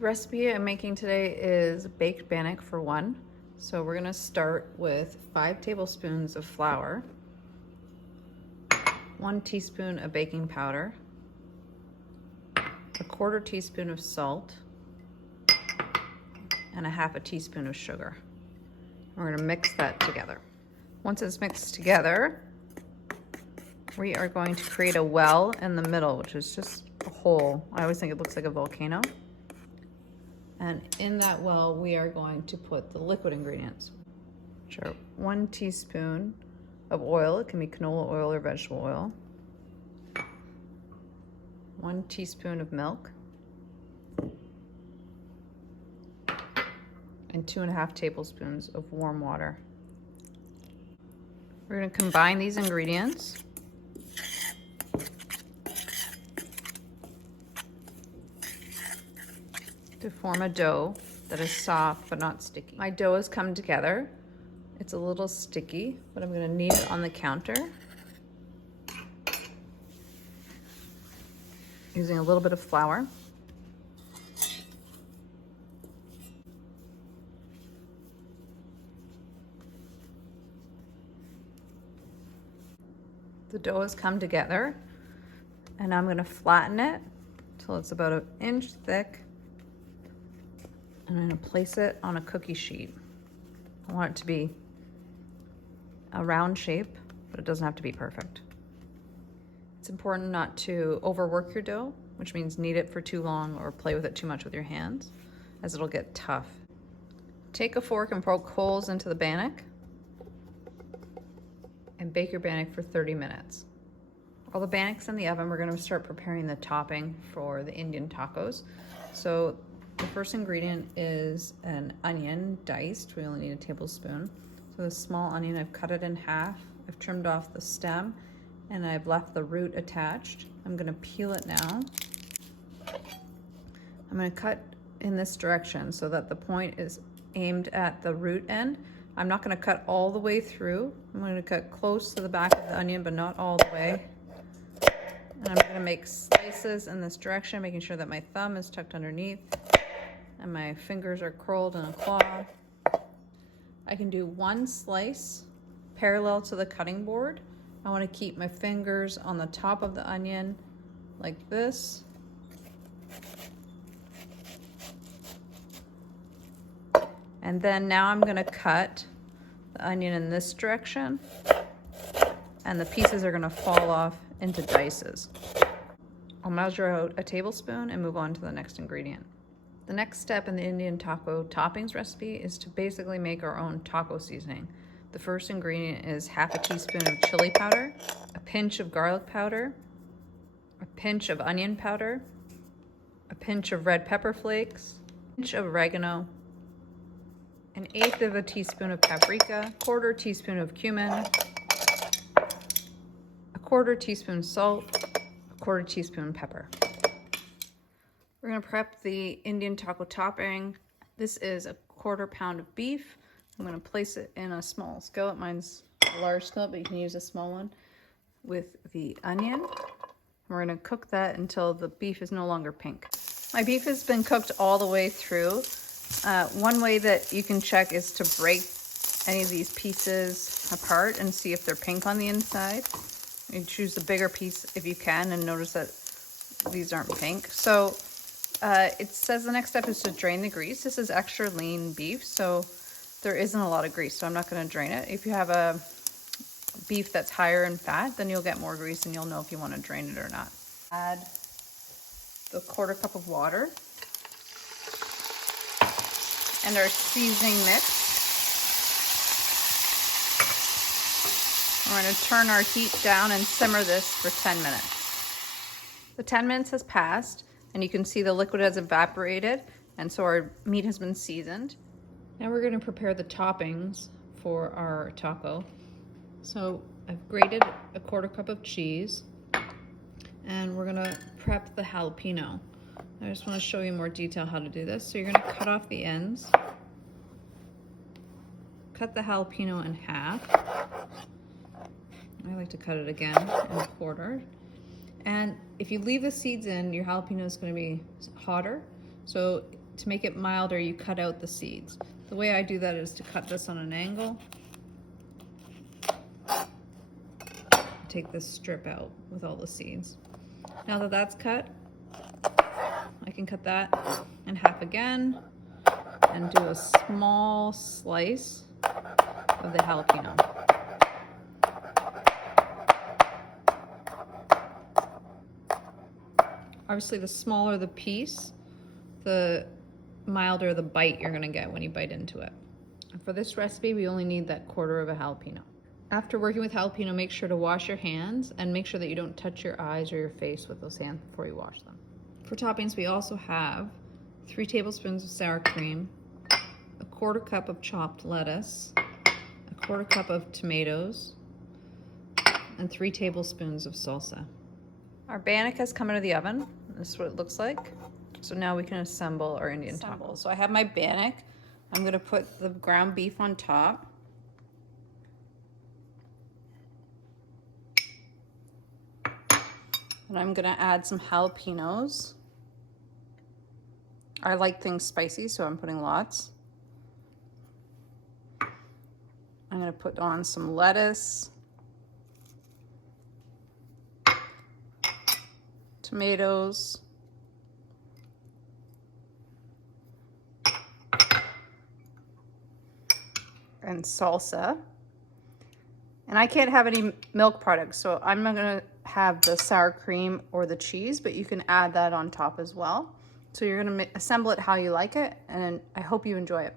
The recipe I'm making today is baked bannock for one. So we're gonna start with 5 tablespoons of flour, 1 teaspoon of baking powder, 1/4 teaspoon of salt, and 1/2 teaspoon of sugar. We're gonna mix that together. Once it's mixed together, we are going to create a well in the middle, which is just a hole. I always think it looks like a volcano. And in that well, we are going to put the liquid ingredients, which are 1 teaspoon of oil. It can be canola oil or vegetable oil. 1 teaspoon of milk. And 2.5 tablespoons of warm water. We're going to combine these ingredients. To form a dough that is soft but not sticky. My dough has come together. It's a little sticky, but I'm going to knead it on the counter using a little bit of flour. The dough has come together, and I'm going to flatten it until it's about 1 inch thick. And I'm going to place it on a cookie sheet. I want it to be a round shape, but it doesn't have to be perfect. It's important not to overwork your dough, which means knead it for too long or play with it too much with your hands, as it'll get tough. Take a fork and poke holes into the bannock and bake your bannock for 30 minutes. While the bannock's in the oven, we're going to start preparing the topping for the Indian tacos. So the first ingredient is an onion diced. We only need 1 tablespoon. So the small onion, I've cut it in half. I've trimmed off the stem and I've left the root attached. I'm going to peel it now. I'm going to cut in this direction so that the point is aimed at the root end. I'm not going to cut all the way through. I'm going to cut close to the back of the onion, but not all the way. And I'm going to make slices in this direction, making sure that my thumb is tucked underneath and my fingers are curled in a claw. I can do 1 slice parallel to the cutting board. I want to keep my fingers on the top of the onion like this. And then now I'm going to cut the onion in this direction, and the pieces are going to fall off into dices. I'll measure out 1 tablespoon and move on to the next ingredient. The next step in the Indian taco toppings recipe is to basically make our own taco seasoning. The first ingredient is 1/2 teaspoon of chili powder, a pinch of garlic powder, a pinch of onion powder, a pinch of red pepper flakes, a pinch of oregano, 1/8 teaspoon of paprika, 1/4 teaspoon of cumin, 1/4 teaspoon salt, 1/4 teaspoon pepper. We're going to prep the Indian taco topping. This is 1/4 pound of beef. I'm going to place it in a small skillet. Mine's a large skillet, but you can use a small one, with the onion. We're going to cook that until the beef is no longer pink. My beef has been cooked all the way through. One way that you can check is to break any of these pieces apart and see if they're pink on the inside. You choose the bigger piece if you can and notice that these aren't pink. So it says the next step is to drain the grease. This is extra lean beef, so there isn't a lot of grease, so I'm not going to drain it. If you have a beef that's higher in fat, then you'll get more grease and you'll know if you want to drain it or not. Add the 1/4 cup of water and our seasoning mix. We're going to turn our heat down and simmer this for 10 minutes. The 10 minutes has passed, and you can see the liquid has evaporated, and so our meat has been seasoned. Now we're going to prepare the toppings for our taco. So I've grated 1/4 cup of cheese, and we're going to prep the jalapeno. I just want to show you more detail how to do this. So you're going to cut off the ends, cut the jalapeno in half. I like to cut it again in a quarter. And if you leave the seeds in, your jalapeno is going to be hotter. So to make it milder, you cut out the seeds. The way I do that is to cut this on an angle. Take this strip out with all the seeds. Now that that's cut, I can cut that in half again and do a small slice of the jalapeno. Obviously, the smaller the piece, the milder the bite you're gonna get when you bite into it. And for this recipe, we only need that quarter of a jalapeno. After working with jalapeno, make sure to wash your hands and make sure that you don't touch your eyes or your face with those hands before you wash them. For toppings, we also have 3 tablespoons of sour cream, a 1/4 cup of chopped lettuce, a 1/4 cup of tomatoes, and 3 tablespoons of salsa. Our bannock has come out of the oven. This is what it looks like. So now we can assemble our Indian taco. So I have my bannock. I'm gonna put the ground beef on top. And I'm gonna add some jalapenos. I like things spicy, so I'm putting lots. I'm gonna put on some lettuce, tomatoes, and salsa. And I can't have any milk products, so I'm not gonna have the sour cream or the cheese, but you can add that on top as well. So you're gonna assemble it how you like it, and I hope you enjoy it.